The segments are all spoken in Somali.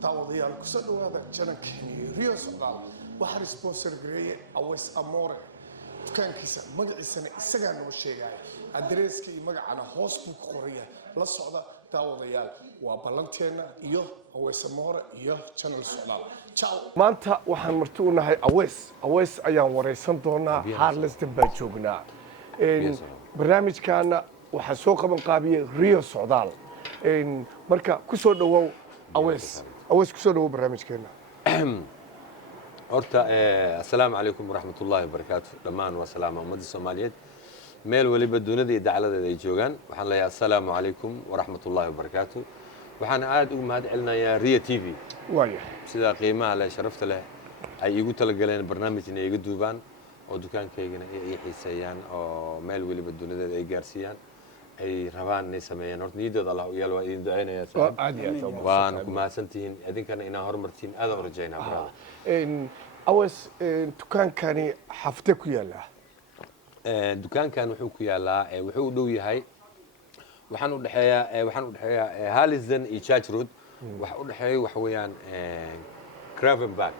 daawadayaal ku soo dhawaada janankeenii Rio Socdaal waxaa sponsor gareeyay Aweys Amore dukaankiisa magaciisana isagaa noo sheegay adreeska iyo magacana hoos buu ku qorayaa la socda daawadayaal waa ballanteena iyo Aweys Amore iyo Channel Socdaal ciao maanta waxaan marti u nahay Aweys ayaan wareysan doonaa Harlesden baa joognaa barnaamijkaana waxaa soo qaban qaabiyay Rio Socdaal marka ku soo dhawow Aweys ku soo dhawow barnaamijkeena horta assalaamu calaykum waraxmatullaahi wabarakaatu dhammaan waa salaama ummadda Soomaaliyeed meel waliba dunida iyo dacaladeeda ay joogaan waxaan leeyahay assalaamu calaykum waraxmatullaahi wabarakaatu waxaan aad ugu mahad celinayaa Rio TV sida qiimaha leh sharafta leh ay igu tala galeen barnaamijna iga duubaan oo dukaankaygana ay xiiseeyaan oo meel waliba dunida ay gaarsiiyaan ay rabaan inay sameeyaan horta niyadooda Allah u yeelo waa idin duceynayaa waan ku mahadsantihiin idinkana inaa horumartiin aad u rajaynaa brother Aweys dukaankani xafte ku yaala dukaankan wuxuu ku yaalaa wuxuu u dhow yahay waxaan u dhaxeeyaa Harlesden iyo Church Road waxa u dhaxeeya wax weeyaan Cravenburg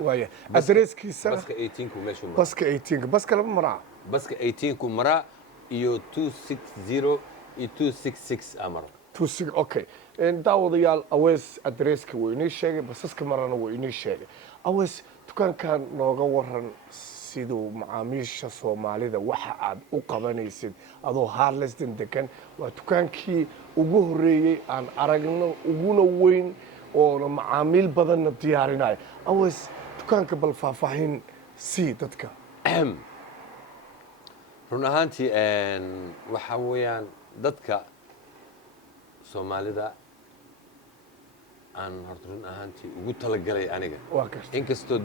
waaye adreeskiisa baska 18 ku meeshu baska 18 baska laba maraa baska 18 ku maraa iyo 260 iyo 266 amar 26 okay daawadayaal Aweys adreeska way inoo sheegay basaska marana way inoo sheegay Aweys dukaankan nooga waran sidoo macaamiisha Soomaalida waxa aad u qabanaysid adoo Harlesden degan waa dukaankii ugu horeeyay aan aragno uguna weyn oo macaamiil badan diyaarinay Aweys dukaanka bal faahfaahin si dadka run ahaantii waxa weeyaan dadka Soomaalida aan horta run ahaantii ugu tala galay aniga inkastoo